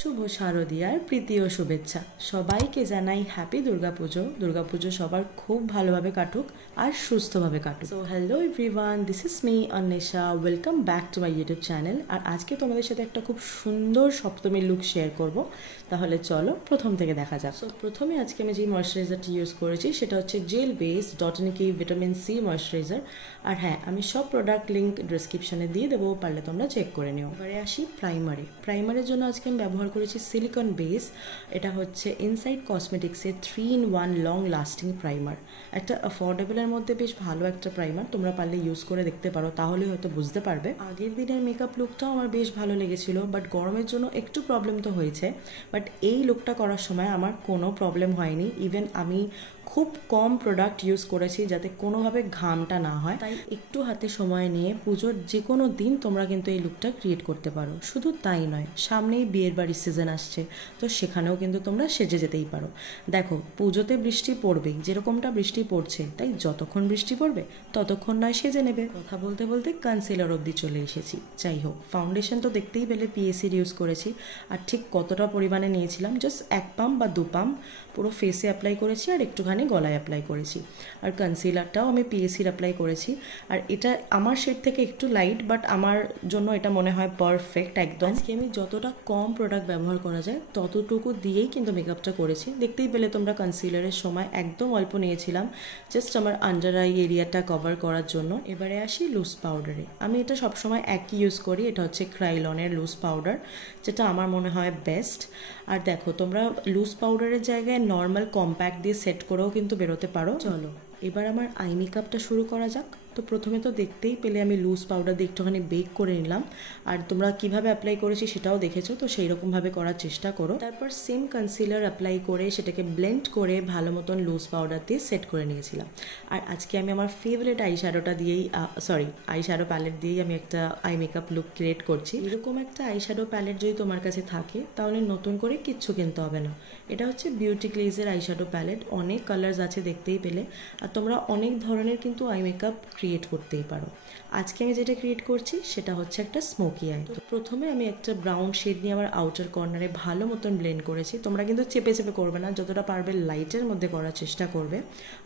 শুভ শারদীয়ার প্রীতি ও শুভেচ্ছা সবাইকে জানাই হ্যাপি দুর্গাপুজো। দুর্গাপুজো সবার খুব ভালোভাবে কাটুক আর সুস্থভাবে কাটুক। So hello everyone, this is me Anwesha, welcome back to my YouTube channel. আর আজকে তোমাদের সাথে একটা খুব সুন্দর সপ্তমীর লুক শেয়ার করব। তাহলে চলো প্রথম থেকে দেখা যাক। সো প্রথমে আজকে আমি যে ময়শ্চারাইজারটি ইউজ করেছি সেটা হচ্ছে gel base Dot and Key vitamin C moisturiser. আর হ্যাঁ, আমি সব প্রোডাক্ট লিঙ্ক ডিসক্রিপশনে দিয়ে দেবো, পারলে তোমরা চেক করে নিও। এবারে আসি প্রাইমারের জন্য আজকে আমি ব্যবহার করেছি সিলিকন বেস। এটা হচ্ছে ইনসাইড কসমেটিক্সের 3-in-1 লং লাস্টিং প্রাইমার। একটা অ্যাফোর্ডেবলের মধ্যে বেশ ভালো একটা প্রাইমার, তোমরা পারলে ইউজ করে দেখতে পারো, তাহলে হয়তো বুঝতে পারবে। আগের দিনের মেকআপ লুকটাও আমার বেশ ভালো লেগেছিল, বাট গরমের জন্য একটু প্রবলেম তো হয়েছে। বাট এই লুকটা করার সময় আমার কোনো প্রবলেম হয়নি। ইভেন আমি খুব কম প্রোডাক্ট ইউজ করেছি যাতে কোনোভাবে ঘামটা না হয়। তাই একটু হাতে সময় নিয়ে পুজোর যে কোনো দিন তোমরা কিন্তু এই লুকটা ক্রিয়েট করতে পারো। শুধু তাই নয়, সামনেই বিয়ের বাড়ির সিজন আসছে, তো সেখানেও কিন্তু তোমরা সেজে যেতেই পারো। দেখো, পুজোতে বৃষ্টি পড়বেই, যেরকমটা বৃষ্টি পড়ছে, তাই যতক্ষণ বৃষ্টি পড়বে ততক্ষণ নয় সেজে নেবে। কথা বলতে বলতে কনসিলার অবধি চলে এসেছি। যাই হোক, ফাউন্ডেশন তো দেখতেই পেলে পিএসির ইউজ করেছি। আর ঠিক কতটা পরিমাণে নিয়েছিলাম, জাস্ট 1 পাম্প বা 2 পাম্প পুরো ফেসে অ্যাপ্লাই করেছি আর একটুখানি গলায় অ্যাপ্লাই করেছি। আর কনসিলারটাও আমি পিএসির অ্যাপ্লাই করেছি। আর এটা আমার শেড থেকে একটু লাইট, বাট আমার জন্য এটা মনে হয় পারফেক্ট একদম। আজকে আমি যতটা কম প্রোডাক্ট ব্যবহার করা যায় ততটুকু দিয়েই কিন্তু মেকআপটা করেছি। দেখতেই পেলে তোমরা কনসিলারের সময় একদম অল্প নিয়েছিলাম, জাস্ট আমার আন্ডার আই এরিয়াটা কভার করার জন্য। এবারে আসি লুজ পাউডারে। আমি এটা সবসময় একই ইউজ করি, এটা হচ্ছে ক্রাইলনের লুজ পাউডার, যেটা আমার মনে হয় বেস্ট। আর দেখো, তোমরা লুজ পাউডারের জায়গায় নর্মাল কম্প্যাক্ট দিয়ে সেট করেও কিন্তু বেরোতে পারো। চলো এবার আমার আই মেকআপটা শুরু করা যাক। তো প্রথমে তো দেখতেই পেলে আমি লুজ পাউডার দিয়ে একটুখানি বেক করে নিলাম। আর তোমরা কিভাবে অ্যাপ্লাই করেছি সেটাও দেখেছো, তো সেই রকমভাবে করার চেষ্টা করো। তারপর সেম কনসিলার অ্যাপ্লাই করে সেটাকে ব্লেন্ড করে ভালো মতন লুজ পাউডার দিয়ে সেট করে নিয়েছিলাম। আর আজকে আমি আমার ফেভারিট আই শ্যাডো প্যালেট দিয়েই আমি একটা আই মেকআপ লুক ক্রিয়েট করছি। এরকম একটা আই শ্যাডো প্যালেট যদি তোমার কাছে থাকে তাহলে নতুন করে কিচ্ছু কিনতে হবে না। এটা হচ্ছে বিউটি গ্লেজের আই শ্যাডো প্যালেট, অনেক কালার্স আছে দেখতেই পেলে। আর তোমরা অনেক ধরনের কিন্তু আই মেকআপ ক্রিয়েট করতেই পারো। আজকে আমি যেটা ক্রিয়েট করছি সেটা হচ্ছে একটা স্মোকি আই। তো প্রথমে আমি একটা ব্রাউন শেড নিয়ে আমার আউটার কর্নারে ভালো মতন ব্লেন্ড করেছি। তোমরা কিন্তু চেপে চেপে করবে না, যতটা পারবে লাইটের মধ্যে করার চেষ্টা করবে।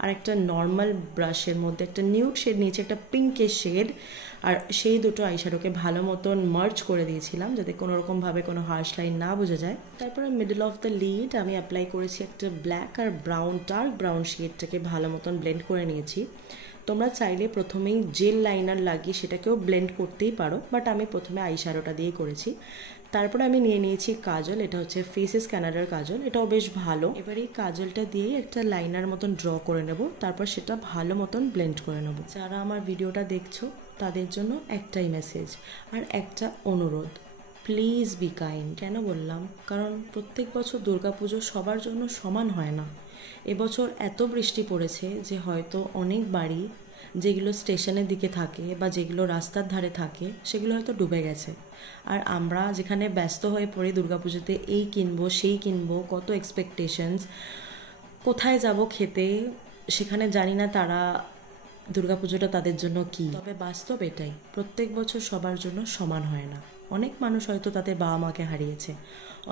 আর একটা নর্মাল ব্রাশের মধ্যে একটা নিউড শেড নিয়েছি, একটা পিঙ্কের শেড। আর সেই দুটো আইশ্যাডোকে ভালো মতন মার্জ করে দিয়েছিলাম যাতে কোনোরকমভাবে কোনো হার্শ লাইন না বোঝা যায়। তারপরে মিডল অফ দ্য লিড আমি অ্যাপ্লাই করেছি একটা ব্ল্যাক আর ব্রাউন, ডার্ক ব্রাউন শেডটাকে ভালো মতন ব্লেন্ড করে নিয়েছি। তোমরা চাইলে প্রথমেই জেল লাইনার লাগিয়ে সেটাকেও ব্লেন্ড করতেই পারো, বাট আমি প্রথমে আইশ্যাডোটা দিয়েই করেছি। তারপরে আমি নিয়ে নিয়েছি কাজল, এটা হচ্ছে ফেসেস ক্যানাডার কাজল, এটাও বেশ ভালো। এবার এই কাজলটা দিয়েই একটা লাইনার মতন ড্র করে নেব, তারপর সেটা ভালো মতন ব্লেন্ড করে নেব। যারা আমার ভিডিওটা দেখছো তাদের জন্য একটাই মেসেজ আর একটা অনুরোধ, প্লিজ বি কাইন্ড। কেন বললাম? কারণ প্রত্যেক বছর দুর্গাপুজো সবার জন্য সমান হয় না। এবছর এত বৃষ্টি পড়েছে যে হয়তো অনেক বাড়ি যেগুলো স্টেশনের দিকে থাকে বা যেগুলো রাস্তার ধারে থাকে সেগুলো হয়তো ডুবে গেছে। আর আমরা যেখানে ব্যস্ত হয়ে পড়ি দুর্গাপুজোতে, এই কিনবো সেই কিনবো, কত এক্সপেকটেশনস, কোথায় যাব খেতে, সেখানে জানি না তারা দুর্গাপুজোটা তাদের জন্য কি। তবে বাস্তব এটাই, প্রত্যেক বছর সবার জন্য সমান হয় না। অনেক মানুষ হয়তো তাদের বাবা মাকে হারিয়েছে,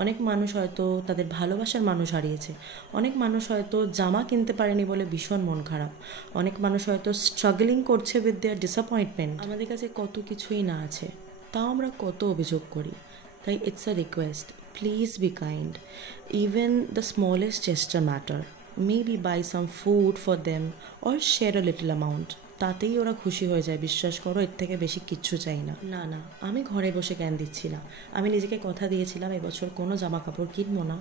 অনেক মানুষ হয়তো তাদের ভালোবাসার মানুষ হারিয়েছে, অনেক মানুষ হয়তো জামা কিনতে পারেনি বলে ভীষণ মন খারাপ, অনেক মানুষ হয়তো স্ট্রাগলিং করছে উইথ দেয়ার ডিসঅ্যাপয়েন্টমেন্ট। আমাদের কাছে কত কিছুই না আছে, তাও আমরা কত অভিযোগ করি। তাই it's a request, please be kind. Even the smallest gesture matter. Maybe buy some food for them or share a little amount. তাতেই ওরা খুশি হয়ে যায়, বিশ্বাস করো, এর থেকে বেশি কিচ্ছু চাই না। না না, আমি ঘরে বসে জ্ঞান দিচ্ছি না। আমি নিজেকে কথা দিয়েছিলাম এবছর কোনো জামা কাপড় কিনবো না,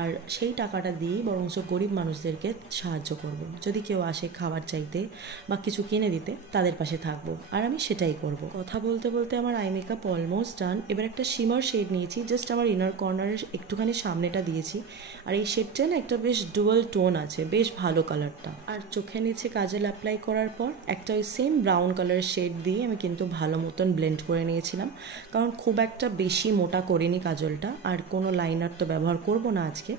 আর সেই টাকাটা দিয়েই বরঞ্চ গরিব মানুষদেরকে সাহায্য করব। যদি কেউ আসে খাবার চাইতে বা কিছু কিনে দিতে, তাদের পাশে থাকবো, আর আমি সেটাই করব। কথা বলতে বলতে আমার আই মেকআপ অলমোস্ট ডান। এবার একটা শিমার শেড নিয়েছি, জাস্ট আমার ইনার কর্নারের একটুখানি সামনেটা দিয়েছি। আর এই শেডটা না একটা বেশ ডুয়াল টোন আছে, বেশ ভালো কালারটা। আর চোখে নিচে কাজল অ্যাপ্লাই করার পর একটা ওই সেম ব্রাউন কালারের শেড দিয়ে আমি কিন্তু ভালো মতন ব্লেন্ড করে নিয়েছিলাম, কারণ খুব একটা বেশি মোটা করিনি কাজলটা, আর কোনো লাইনার তো ব্যবহার করব না আজকে।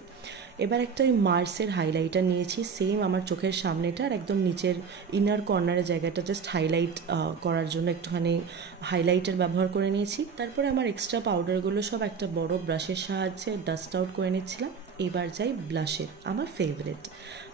এবার একটা মার্সের হাইলাইটার নিয়েছি, সেম আমার চোখের সামনেটা আর একদম নিচের ইনার কর্নারের জায়গাটা জাস্ট হাইলাইট করার জন্য একটুখানি হাইলাইটার ব্যবহার করে নিয়েছি। তারপরে আমার এক্সট্রা পাউডারগুলো সব একটা বড় ব্রাশের সাহায্যে ডাস্ট আউট করে নিচ্ছিলাম। এবার যাই ব্লাশের, আমার ফেভারিট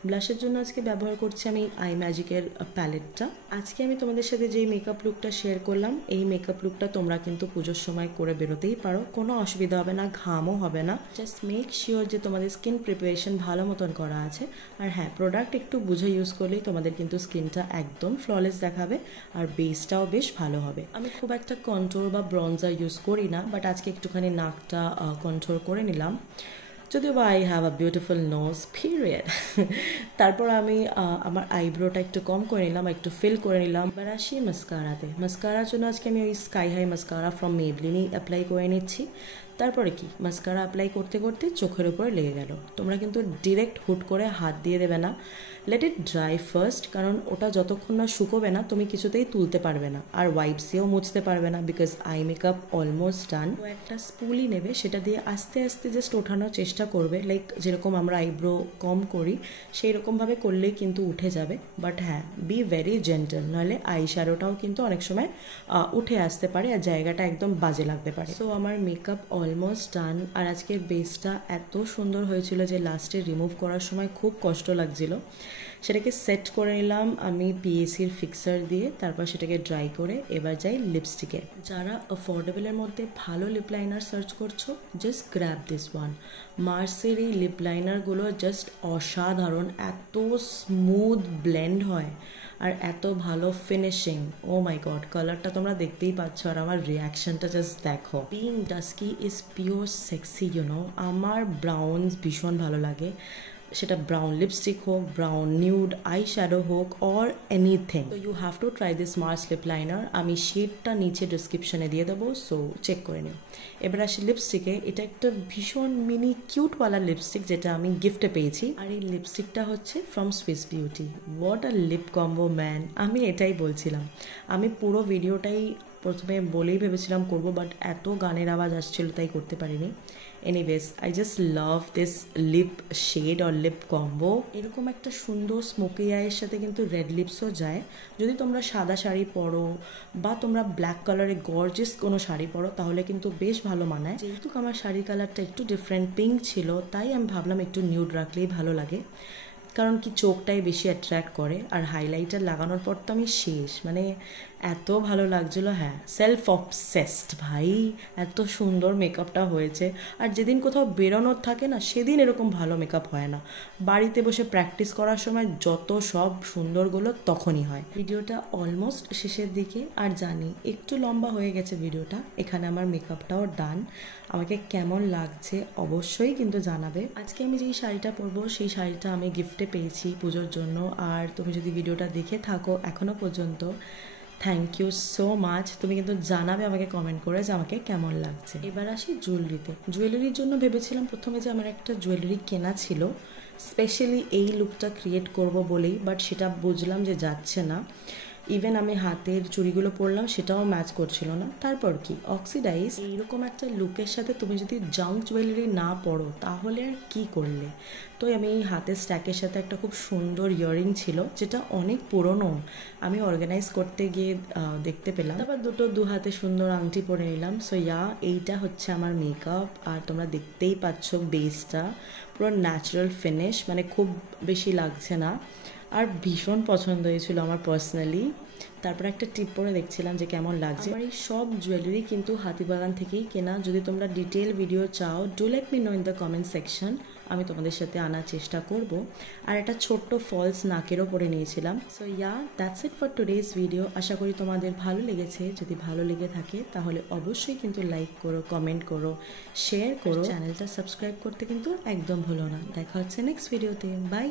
ব্লাশের জন্য আজকে ব্যবহার করছি আমি আই ম্যাজিকের প্যালেটটা। আজকে আমি তোমাদের সাথে যেই মেকআপ লুকটা শেয়ার করলাম, এই মেকআপ লুকটা তোমরা কিন্তু পুজোর সময় করে বেরোতেই পারো, কোনো অসুবিধা হবে না, ঘামও হবে না। জাস্ট মেক শিওর যে তোমাদের স্কিন প্রিপারেশন ভালো মতন করা আছে। আর হ্যাঁ, প্রোডাক্ট একটু বুঝে ইউজ করলেই তোমাদের কিন্তু স্কিনটা একদম ফ্ললেস দেখাবে আর বেসটাও বেশ ভালো হবে। আমি খুব একটা কন্ট্রোল বা ব্রঞ্জার ইউজ করি না, বাট আজকে একটুখানি নাকটা কন্ট্রোল করে নিলাম, যদিও বা I have a beautiful nose period. তারপর আমি আমার আইব্রোটা একটু কম করে নিলাম, একটু ফিল করে নিলাম। এবার আসি মাস্কারাতে। মাস্কারার জন্য আজকে আমি ওই স্কাই হাই মাস্কারা ফ্রম মেবলিনই অ্যাপ্লাই করে নিচ্ছি। তারপরে কি, মাস্কারা অ্যাপ্লাই করতে করতে চোখের উপরে লেগে গেল। তোমরা কিন্তু ডিরেক্ট হুট করে হাত দিয়ে দেবে না, লেট ইট ড্রাই ফার্স্ট, কারণ ওটা যতক্ষণ না শুকোবে না তুমি কিছুতেই তুলতে পারবে না, আর ওয়াইপস দিয়েও মুছতে পারবে না, because eye makeup almost done. তো একটা স্পুলি নেবে, সেটা দিয়ে আস্তে আস্তে জাস্ট ওঠানোর চেষ্টা করবে, লাইক যেরকম আমরা আইব্রো কম করি সেই রকমভাবে করলেই কিন্তু উঠে যাবে। বাট হ্যাঁ, বি ভেরি জেন্টল, নাহলে আই শ্যাডোটাও কিন্তু অনেক সময় উঠে আসতে পারে আর জায়গাটা একদম বাজে লাগতে পারে। সো আমার মেকআপ অলমোস্ট ডান। আর আজকের বেসটা এত সুন্দর হয়েছিল যে লাস্টে রিমুভ করার সময় খুব কষ্ট লাগছিল। সেটাকে সেট করে নিলাম আমি পিএসির ফিক্সার দিয়ে, তারপর সেটাকে ড্রাই করে এবার যাই লিপস্টিকে। যারা অ্যাফোর্ডেবলের মধ্যে ভালো লিপ লাইনার সার্চ করছো, জাস্ট গ্র্যাব দিস ওয়ান। মার্সের এই লিপ লাইনারগুলো জাস্ট অসাধারণ, এত স্মুথ ব্লেন্ড হয় আর এত ভালো ফিনিশিং। ও মাই গড, কালারটা তোমরা দেখতেই পাচ্ছ আর আমার রিয়াকশনটা জাস্ট দেখো। Being dusky is pure sexy, you know. আমার ব্রাউনস ভীষণ ভালো লাগে, সেটা ব্রাউন লিপস্টিক হোক, ব্রাউন নিউড আই শ্যাডো হোক, অর এনিথিং। তো you have to try this Mars lip liner. আমি শেডটা নিচে ডিসক্রিপশনে দিয়ে দেবো, সো চেক করে নিও। এবার আসি লিপস্টিকে। এটা একটা ভীষণ মিনি কিউটওয়ালা লিপস্টিক যেটা আমি গিফটে পেয়েছি, আর এই লিপস্টিকটা হচ্ছে from Swiss Beauty. What a lip combo man, আমি এটাই বলছিলাম। আমি পুরো ভিডিওটাই প্রথমে বলেই ভেবেছিলাম করবো, বাট এত গানের আওয়াজ আসছিল তাই করতে পারিনি। Anyways, I just love this lip shade or lip combo. এরকম একটা সুন্দর স্মোকি আইয়ের সাথে কিন্তু রেড লিপসও যায়। যদি তোমরা সাদা শাড়ি পরো বা তোমরা ব্ল্যাক কালারের গর্জিয়াস কোনো শাড়ি পরো তাহলে কিন্তু বেশ ভালো মানায়। যেহেতু আমার শাড়ির কালারটা একটু ডিফারেন্ট পিঙ্ক ছিল, তাই আমি ভাবলাম একটু নিউড রাখলেই ভালো লাগে, কারণ কি চোখটাই বেশি অ্যাট্রাক্ট করে। আর হাইলাইটার লাগানোর পর তো আমি শেষ, মানে এত ভালো লাগছিলো। হ্যাঁ, সেলফ অবসেসড ভাই, এত সুন্দর মেকআপটা হয়েছে। আর যেদিন কোথাও বেরোনোর থাকে না, সেদিন এরকম ভালো মেকআপ হয় না। বাড়িতে বসে প্র্যাকটিস করার সময় যত সব সুন্দরগুলো তখনই হয়। ভিডিওটা অলমোস্ট শেষের দিকে, আর জানি একটু লম্বা হয়ে গেছে ভিডিওটা। এখানে আমার মেকআপটাও ডান। আমাকে কেমন লাগছে অবশ্যই কিন্তু জানাবে। আজকে আমি যেই শাড়িটা পরবো সেই শাড়িটা আমি গিফটে পেয়েছি পুজোর জন্য। আর তুমি যদি ভিডিওটা দেখে থাকো এখনো পর্যন্ত, থ্যাংক ইউ সো মাচ। তুমি কিন্তু জানাবে আমাকে কমেন্ট করে যে আমাকে কেমন লাগছে। এবার আসি জুয়েলারিতে। জুয়েলারির জন্য ভেবেছিলাম প্রথমে যে আমার একটা জুয়েলারি কেনা ছিল স্পেশালি এই লুকটা ক্রিয়েট করব বলেই, বাট সেটা বুঝলাম যে যাচ্ছে না। ইভেন আমি হাতের চুড়িগুলো পরলাম সেটাও ম্যাচ করছিল না। তারপর কি, অক্সিডাইজ এইরকম একটা লুকের সাথে তুমি যদি জাঙ্ক জুয়েলারি না পরো তাহলে আর কি করলে। তো আমি এই হাতের স্ট্যাকের সাথে একটা খুব সুন্দর ইয়াররিং ছিল যেটা অনেক পুরনো, আমি অর্গানাইজ করতে গিয়ে দেখতে পেলাম। তারপর দু হাতে সুন্দর আংটি পরে নিলাম। সো এইটা হচ্ছে আমার মেকআপ। আর তোমরা দেখতেই পাচ্ছ বেসটা পুরো ন্যাচারাল ফিনিশ, মানে খুব বেশি লাগছে না, আর ভীষণ পছন্দ হয়েছিল আমার পার্সোনালি। তারপর একটা টিপ পরে দেখছিলাম যে কেমন লাগছে। আমার এই সব জুয়েলারি কিন্তু হাতিবাগান থেকেই কেনা। যদি তোমরা ডিটেল ভিডিও চাও, do let me no in the comment section, আমি তোমাদের সাথে আনার চেষ্টা করব। আর একটা ছোট্ট ফলস নাকেরও পরে নিয়েছিলাম। So that's it for today's video. আশা করি তোমাদের ভালো লেগেছে। যদি ভালো লেগে থাকে তাহলে অবশ্যই কিন্তু লাইক করো, কমেন্ট করো, শেয়ার করো, চ্যানেলটা সাবস্ক্রাইব করতে কিন্তু একদম ভুলো না। দেখা হচ্ছে নেক্সট ভিডিওতে। বাই।